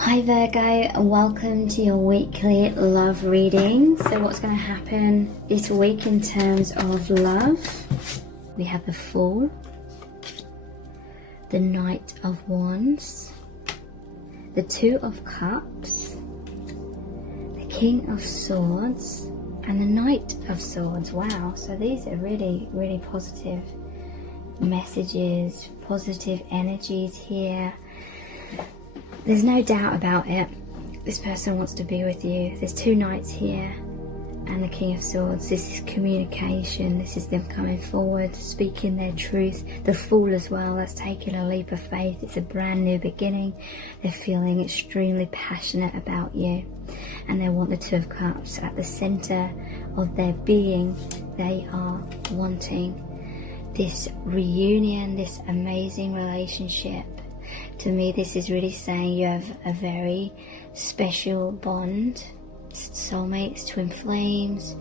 Hi Virgo, and welcome to your weekly love reading. So what's going to happen this week in terms of love? We have the Fool, the Knight of Wands, the Two of Cups, the King of Swords, and the Knight of Swords. Wow, so these are really positive messages, positive energies here. There's no doubt about it. This person wants to be with you. There's two knights here and the King of Swords. This is communication. This is them coming forward, speaking their truth. The Fool as well, that's taking a leap of faith. It's a brand new beginning. They're feeling extremely passionate about you. And they want the Two of Cups at the center of their being. They are wanting this reunion, this amazing relationship. To me, this is really saying you have a very special bond, soulmates, twin flames.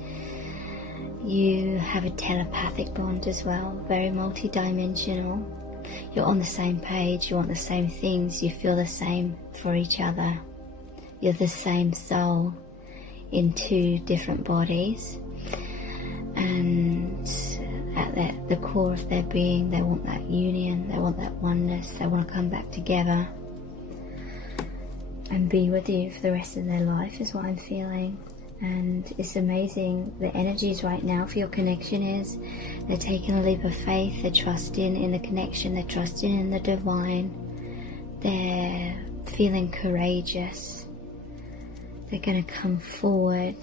You have a telepathic bond as well, very multi-dimensional. You're on the same page, you want the same things, you feel the same for each other. You're the same soul in two different bodies. And at the core of their being, they want that union, they want that oneness, they want to come back together and be with you for the rest of their life is what I'm feeling. And it's amazing the energies right now for your connection is they're taking a leap of faith, they're trusting in the connection, they're trusting in the divine, they're feeling courageous, they're going to come forward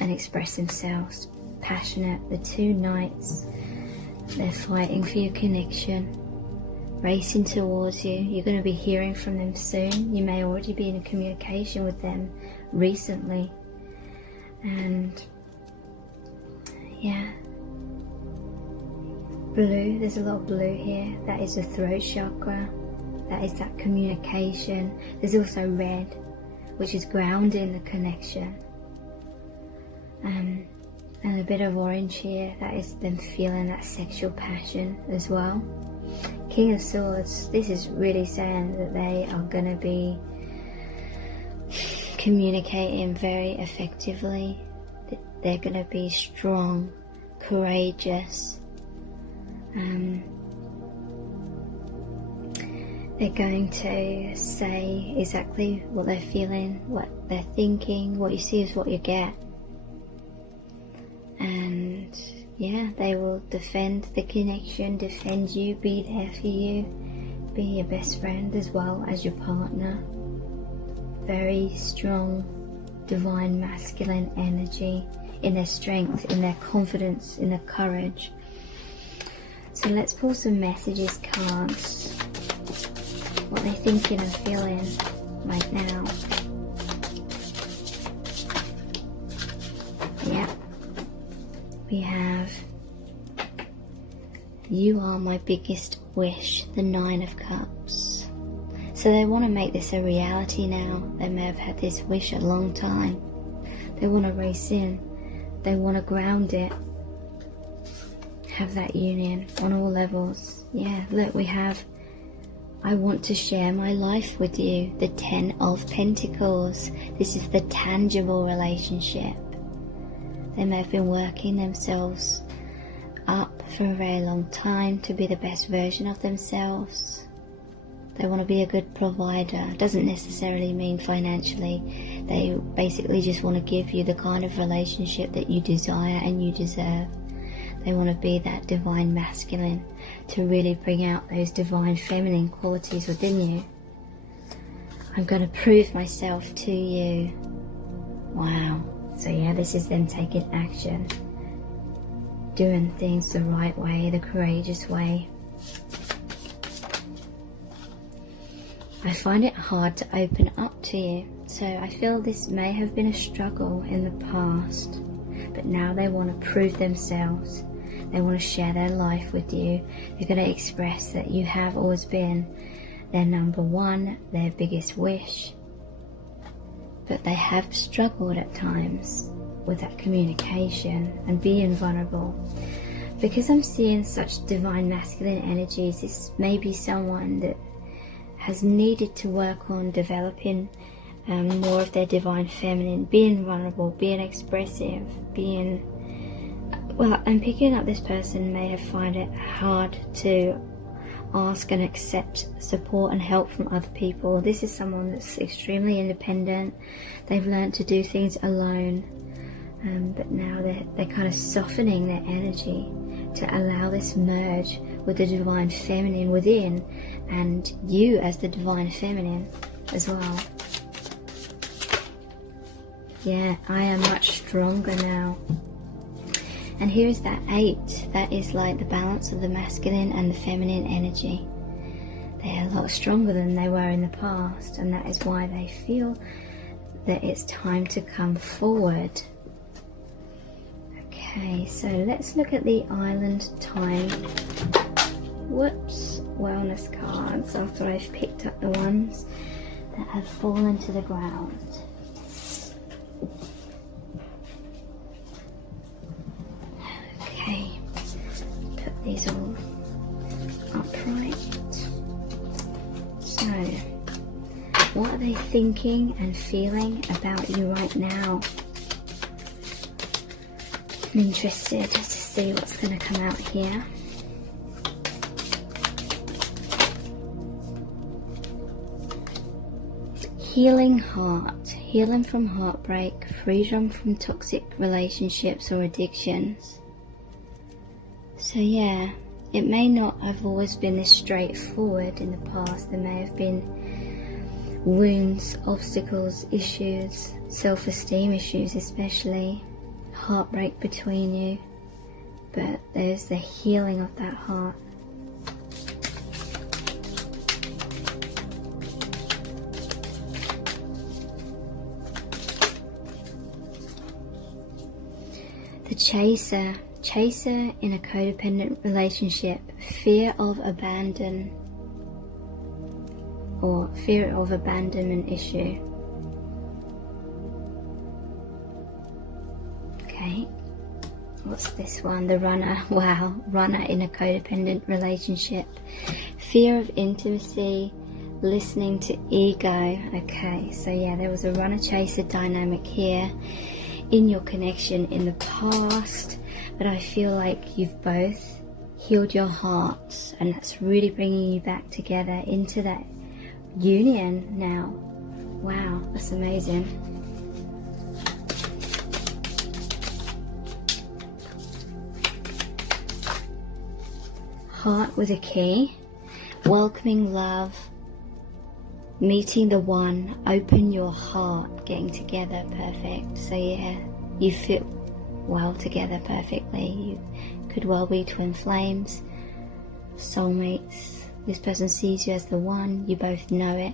and express themselves. Passionate. The two knights, they're fighting for your connection, racing towards you. You're going to be hearing from them soon. You may already be in communication with them recently. And yeah, blue, there's a lot of blue here. That is the throat chakra, that is that communication. There's also red, which is grounding the connection. And a bit of orange here, that is them feeling that sexual passion as well. King of Swords, this is really saying that they are going to be communicating very effectively. They're going to be strong, courageous. They're going to say exactly what they're feeling, what they're thinking. What you see is what you get. And yeah, they will defend the connection, defend you, be there for you, be your best friend as well as your partner. Very strong, divine masculine energy in their strength, in their confidence, in their courage. So let's pull some messages cards, what they're thinking and feeling right now. Yeah. We have, you are my biggest wish, the Nine of Cups. So they want to make this a reality now. They may have had this wish a long time. They want to race in. They want to ground it. Have that union on all levels. Yeah, look, we have, I want to share my life with you. The Ten of Pentacles. This is the tangible relationship. They may have been working themselves up for a very long time to be the best version of themselves. They want to be a good provider. Doesn't necessarily mean financially. They basically just want to give you the kind of relationship that you desire and you deserve. They want to be that divine masculine to really bring out those divine feminine qualities within you. I'm going to prove myself to you. Wow. So yeah, this is them taking action, doing things the right way, the courageous way. I find it hard to open up to you. So I feel this may have been a struggle in the past, but now they want to prove themselves. They want to share their life with you. They're going to express that you have always been their number one, their biggest wish. But they have struggled at times with that communication and being vulnerable. Because I'm seeing such divine masculine energies, this may be someone that has needed to work on developing more of their divine feminine, being vulnerable, being expressive, being, well, I'm picking up this person may have found it hard to ask and accept support and help from other people. This is someone that's extremely independent. They've learned to do things alone, but now they're kind of softening their energy to allow this merge with the divine feminine within, and you as the divine feminine as well. Yeah, I am much stronger now. And here is that 8. That is like the balance of the masculine and the feminine energy. They're a lot stronger than they were in the past, and that is why they feel that it's time to come forward. Okay, so let's look at the island time. Whoops, wellness cards after I've picked up the ones that have fallen to the ground. Okay, put these all upright. So, what are they thinking and feeling about you right now? I'm interested to see what's going to come out here. Healing heart, healing from heartbreak, freedom from toxic relationships or addictions. So yeah, it may not have always been this straightforward in the past. There may have been wounds, obstacles, issues, self-esteem issues especially, heartbreak between you, but there's the healing of that heart. The chaser in a codependent relationship, fear of abandonment or fear of abandonment issue. Okay, what's this one? The runner. Wow, runner in a codependent relationship, fear of intimacy, listening to ego. Okay, so yeah, there was a runner chaser dynamic here in your connection in the past, but I feel like you've both healed your hearts, and that's really bringing you back together into that union now. Wow, that's amazing. Heart with a key, welcoming love, meeting the one, open your heart, getting together, perfect. So yeah, you fit well together perfectly. You could well be twin flames, soulmates. This person sees you as the one, you both know it,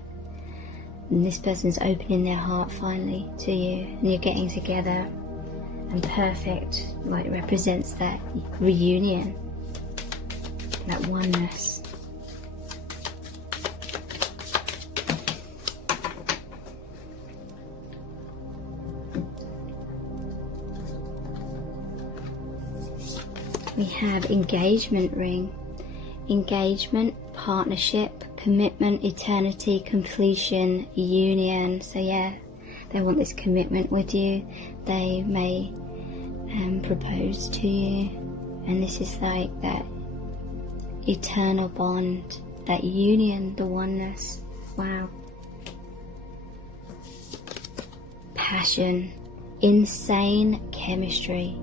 and this person's opening their heart finally to you, and you're getting together, and perfect, like, represents that reunion, that oneness. We have engagement ring, engagement, partnership, commitment, eternity, completion, union. So yeah, they want this commitment with you. They may propose to you, and this is like that eternal bond, that union, the oneness. Wow. Passion, insane chemistry,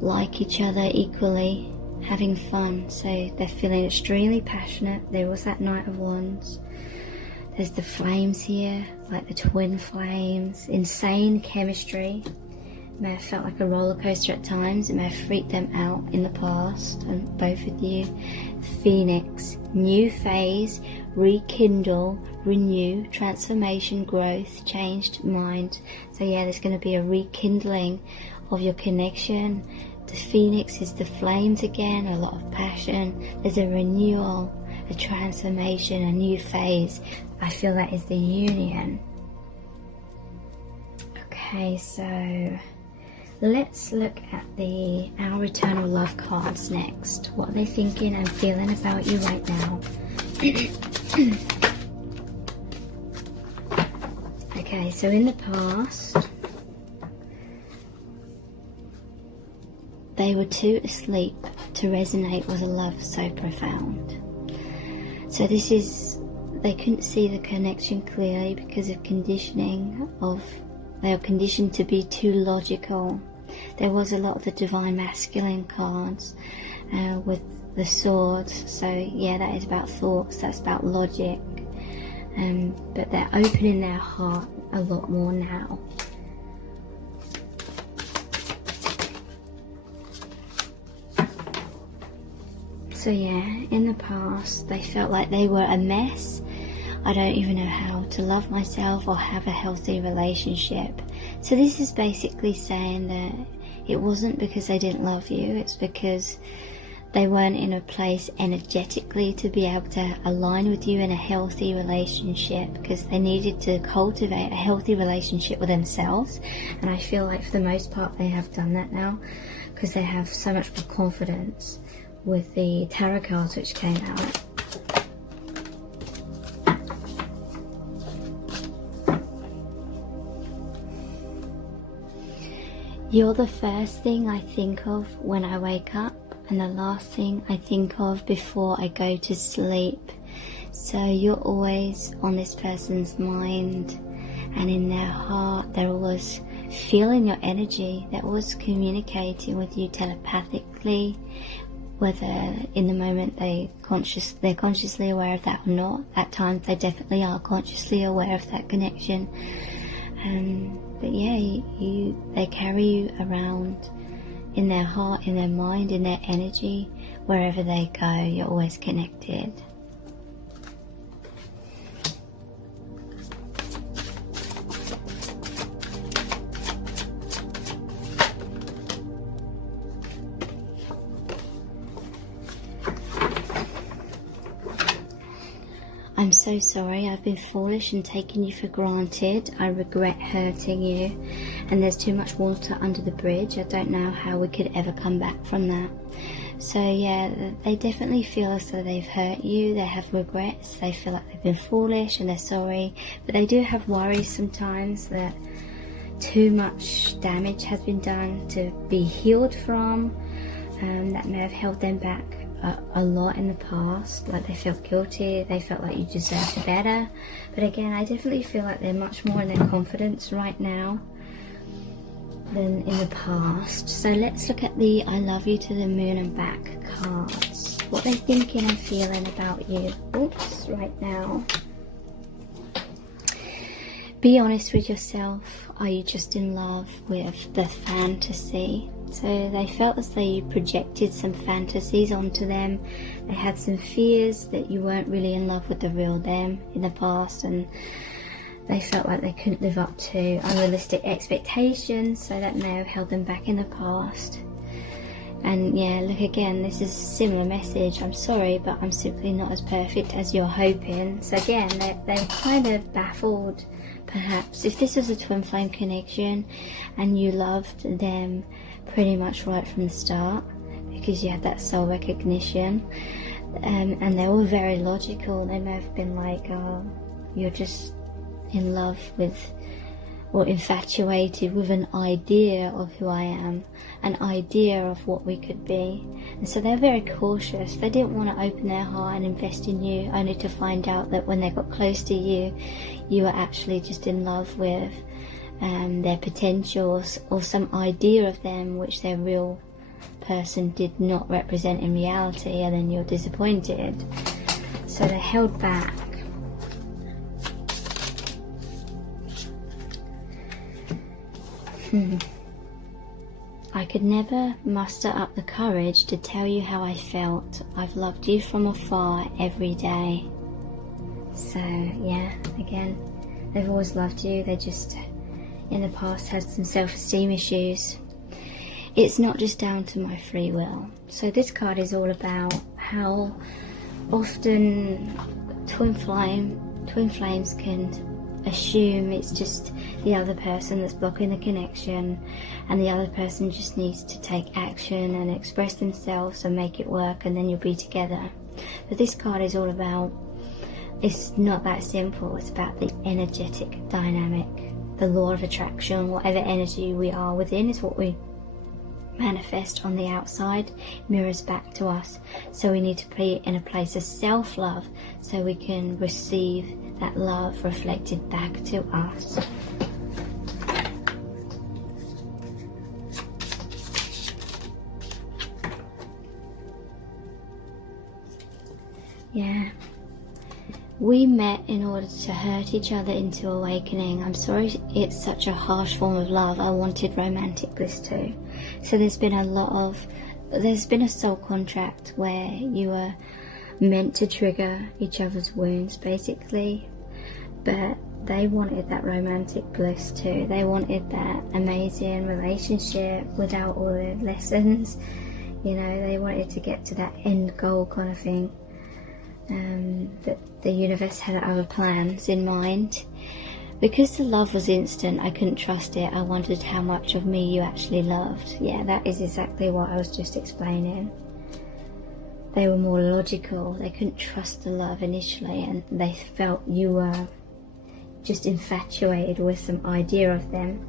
like each other equally, having fun. So they're feeling extremely passionate. There was that Knight of Wands. There's the flames here, like the twin flames. Insane chemistry. It may have felt like a roller coaster at times. It may have freaked them out in the past, and both of you. Phoenix, new phase, rekindle, renew, transformation, growth, changed mind. So yeah, there's going to be a rekindling of your connection. The phoenix is the flames again, a lot of passion. There's a renewal, a transformation, a new phase. I feel that is the union. Okay, so let's look at our eternal love cards next. What are they thinking and feeling about you right now? Okay, so in the past, they were too asleep to resonate with a love so profound. So this is, they couldn't see the connection clearly because of conditioning of, they were conditioned to be too logical. There was a lot of the divine masculine cards with the swords. So yeah, that is about thoughts, that's about logic. But they're opening their heart a lot more now. So yeah, in the past they felt like they were a mess. I don't even know how to love myself or have a healthy relationship. So this is basically saying that it wasn't because they didn't love you, it's because they weren't in a place energetically to be able to align with you in a healthy relationship, because they needed to cultivate a healthy relationship with themselves. And I feel like for the most part they have done that now, because they have so much more confidence with the tarot cards which came out. You're the first thing I think of when I wake up, and the last thing I think of before I go to sleep. So you're always on this person's mind and in their heart. They're always feeling your energy. They're always communicating with you telepathically, whether in the moment they're consciously aware of that or not. At times they definitely are consciously aware of that connection. But yeah, they carry you around in their heart, in their mind, in their energy. Wherever they go, you're always connected. I'm so sorry, I've been foolish and taken you for granted. I regret hurting you, and there's too much water under the bridge. I don't know how we could ever come back from that. So yeah, they definitely feel as though they've hurt you. They have regrets, they feel like they've been foolish and they're sorry, but they do have worries sometimes that too much damage has been done to be healed from. That may have held them back a lot in the past. Like they felt guilty, they felt like you deserved better. But again, I definitely feel like they're much more in their confidence right now than in the past. So let's look at the I love you to the moon and back cards. What they're thinking and feeling about you. Oops, right now. Be honest with yourself. Are you just in love with the fantasy? So they felt as though you projected some fantasies onto them. They had some fears that you weren't really in love with the real them in the past, and they felt like they couldn't live up to unrealistic expectations, so that may have held them back in the past. And yeah, look again, this is a similar message. I'm sorry, but I'm simply not as perfect as you're hoping. So again, they're kind of baffled. Perhaps if this was a twin flame connection and you loved them pretty much right from the start, because you had that soul recognition, and they were very logical, they may have been like, oh, you're just in love with or infatuated with an idea of who I am, an idea of what we could be. And so they're very cautious. They didn't want to open their heart and invest in you, only to find out that when they got close to you, you were actually just in love with their potentials or some idea of them which their real person did not represent in reality, and then you're disappointed. So they held back. I could never muster up the courage to tell you how I felt. I've loved you from afar every day. So yeah, again, they've always loved you. They just in the past had some self-esteem issues. It's not just down to my free will. So this card is all about how often twin flames can assume it's just the other person that's blocking the connection, and the other person just needs to take action and express themselves and make it work, and then you'll be together. But this card is all about it's not that simple. It's about the energetic dynamic, the law of attraction. Whatever energy we are within is what we manifest on the outside, mirrors back to us. So we need to be in a place of self-love so we can receive that love reflected back to us. Yeah. We met in order to hurt each other into awakening. I'm sorry it's such a harsh form of love. I wanted romantic bliss too. So there's been a soul contract where you were meant to trigger each other's wounds basically. But they wanted that romantic bliss too. They wanted that amazing relationship without all the lessons. You know, they wanted to get to that end goal kind of thing. But the universe had other plans in mind. Because the love was instant, I couldn't trust it. I wondered how much of me you actually loved. Yeah, that is exactly what I was just explaining. They were more logical. They couldn't trust the love initially, and they felt you were just infatuated with some idea of them.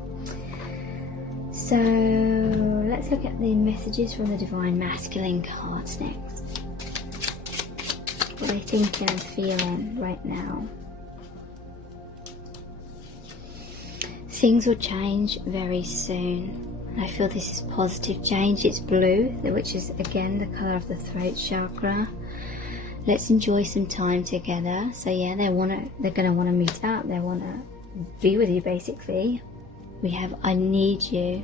So let's look at the messages from the Divine Masculine cards next. What are they thinking and feeling right now? Things will change very soon. I feel this is positive change. It's blue, which is again the colour of the throat chakra. Let's enjoy some time together. So yeah, they're gonna want to meet up. They want to be with you basically. We have I need you.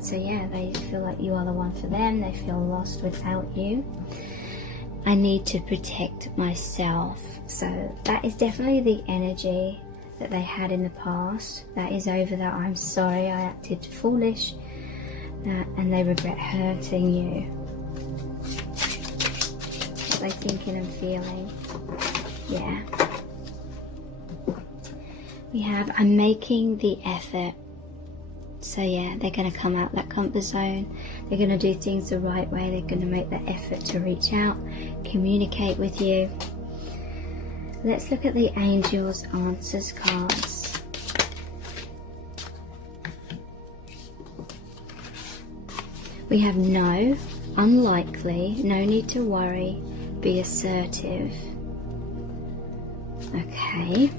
So yeah, they feel like you are the one for them. They feel lost without you. I need to protect myself. So that is definitely the energy that they had in the past. That is over that I'm sorry I acted foolish, and they regret hurting you. What are they thinking and feeling? Yeah. We have I'm making the effort. So yeah, they're going to come out that comfort zone. They're going to do things the right way. They're going to make the effort to reach out, communicate with you. Let's look at the Angels Answers cards. We have no, unlikely, no need to worry, be assertive. Okay.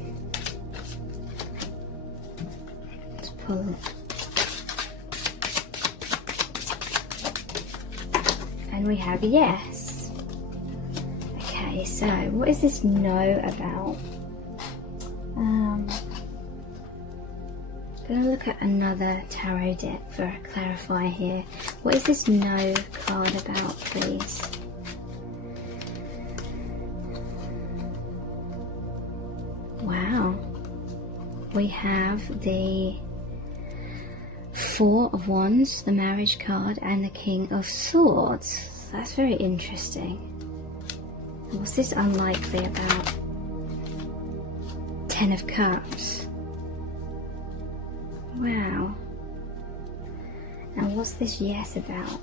Let's pull it. And we have yes. Okay, so what is this no about? Gonna look at another tarot deck for a clarifier here. What is this no card about, please? Wow. We have the Four of Wands, the marriage card, and the King of Swords. That's very interesting. What's this unlikely about? Ten of Cups. Wow. And what's this yes about?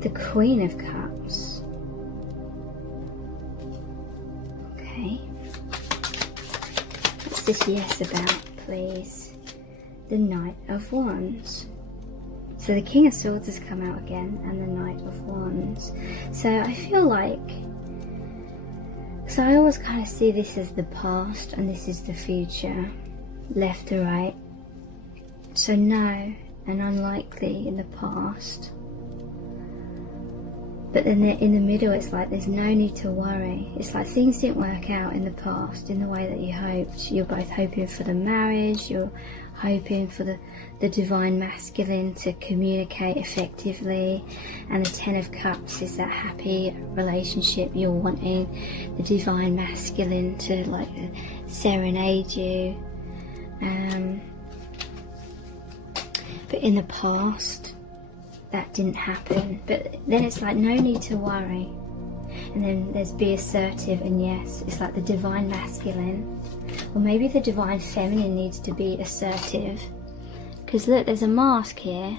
The Queen of Cups. Okay. What's this yes about, please? The Knight of Wands. So the King of Swords has come out again, and the Knight of Wands. So I feel like, so I always kind of see this as the past and this is the future, left to right. So no and unlikely in the past. But then in the middle, it's like there's no need to worry. It's like things didn't work out in the past in the way that you hoped. You're both hoping for the marriage, you're hoping for the Divine Masculine to communicate effectively, and the Ten of Cups is that happy relationship you're wanting, the Divine Masculine to like serenade you. But in the past, that didn't happen. But then it's like no need to worry. And then there's be assertive and yes. It's like the Divine Masculine. Or maybe the Divine Feminine needs to be assertive. Because look, there's a mask here.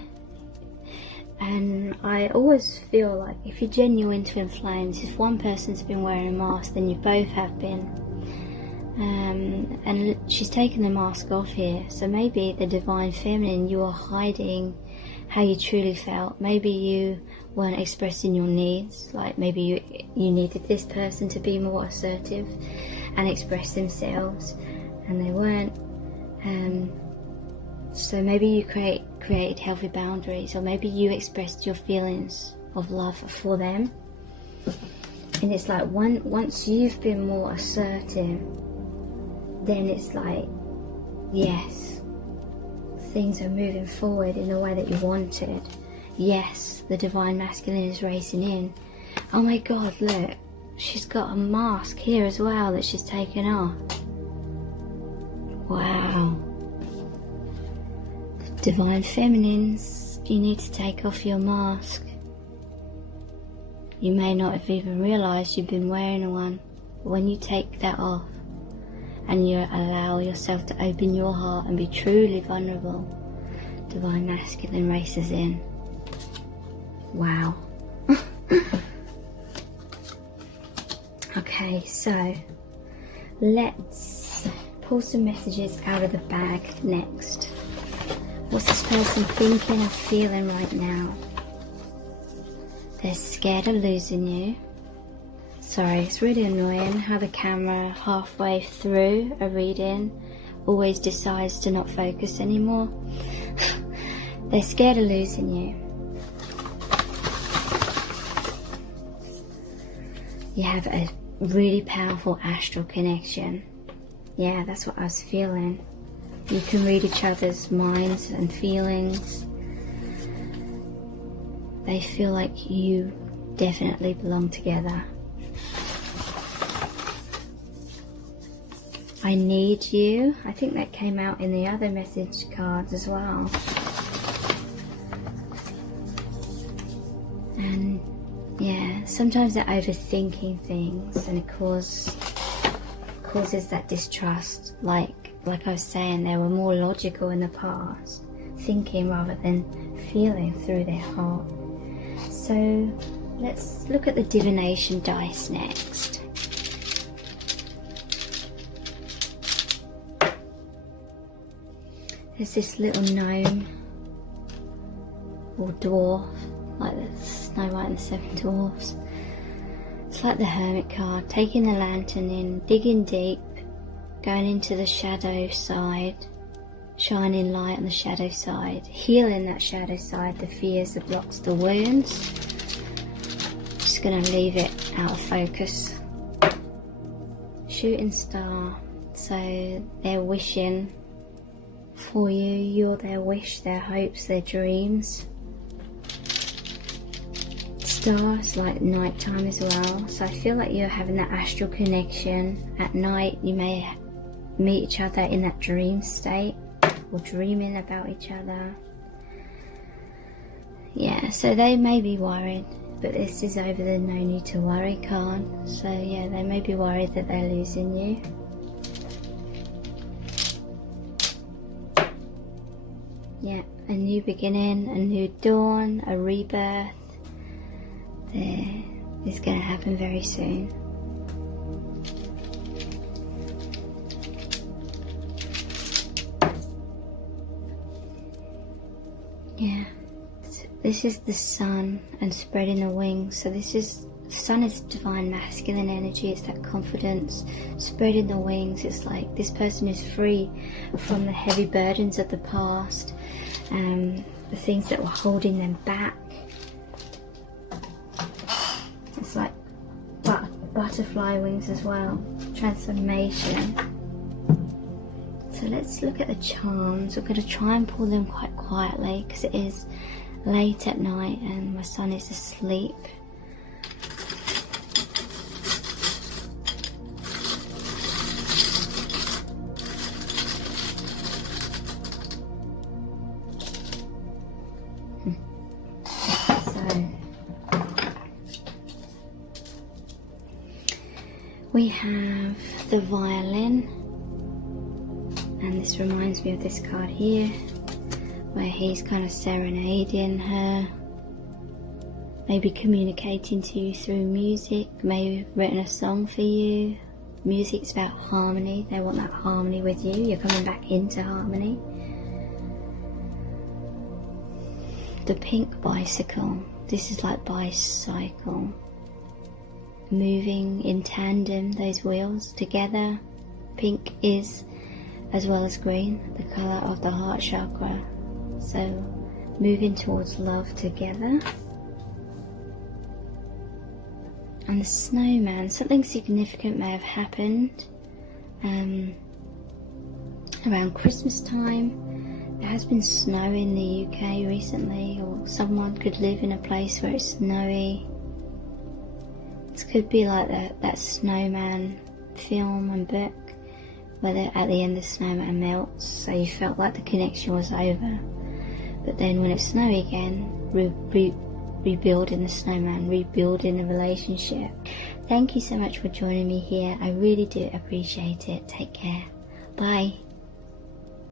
And I always feel like if you're genuine twin flames, if one person's been wearing a mask, then you both have been. And she's taken the mask off here, so maybe the divine feminine, you are hiding how you truly felt. Maybe you weren't expressing your needs, like maybe you needed this person to be more assertive and express themselves, and they weren't. So maybe you created healthy boundaries, or maybe you expressed your feelings of love for them. And it's like once you've been more assertive, then it's like, yes, things are moving forward in the way that you wanted. Yes, the divine masculine is racing in. Oh my god, look, she's got a mask here as well that she's taken off. Wow. Divine feminines, you need to take off your mask. You may not have even realised you've been wearing one, but when you take that off and you allow yourself to open your heart and be truly vulnerable, divine masculine races in. Wow. Okay, so let's pull some messages out of the bag next. What's this person thinking or feeling right now? They're scared of losing you. Sorry, it's really annoying how the camera halfway through a reading always decides to not focus anymore. They're scared of losing you. You have a really powerful astral connection. Yeah, that's what I was feeling. You can read each other's minds and feelings. They feel like you definitely belong together. I need you. I think that came out in the other message cards as well. And yeah, sometimes they're overthinking things and it causes that distrust. Like I was saying, they were more logical in the past, thinking rather than feeling through their heart. So let's look at the divination dice next. There's this little gnome or dwarf, like the Snow White and the Seven Dwarfs. It's like the Hermit card, taking the lantern in, digging deep, going into the shadow side, shining light on the shadow side, healing that shadow side, the fears, the blocks, the wounds. Just going to leave it out of focus. Shooting star, so they're wishing for you, you're their wish, their hopes, their dreams. Stars, like nighttime as well, so I feel like you're having that astral connection. At night you may meet each other in that dream state or dreaming about each other. Yeah, so they may be worried, but this is over the no need to worry card. So yeah, they may be worried that they're losing you. Yeah, a new beginning, a new dawn, a rebirth. There is going to happen very soon. Yeah, this is the sun and spreading the wings. So this is, the sun is divine masculine energy. It's that confidence, spreading the wings. It's like this person is free from the heavy burdens of the past, the things that were holding them back. It's like butterfly wings as well, transformation. So let's look at the charms. We're going to try and pull them quite quietly because it is late at night and my son is asleep. We have the violin, and this reminds me of this card here, where he's kind of serenading her. maybe communicating to you through music, maybe have written a song for you. Music's about harmony. They want that harmony with you. You're coming back into harmony. The pink bicycle. This is like bicycle. Moving in tandem, those wheels together. Pink is, as well as green, the colour of the heart chakra. So moving towards love together. And the snowman, something significant may have happened around Christmas time. There has been snow in the UK recently, or someone could live in a place where it's snowy. This could be like that snowman film and book, where at the end the snowman melts, so you felt like the connection was over. But then when it's snowy again, rebuilding the snowman, rebuilding the relationship. Thank you so much for joining me here. I really do appreciate it. Take care. Bye.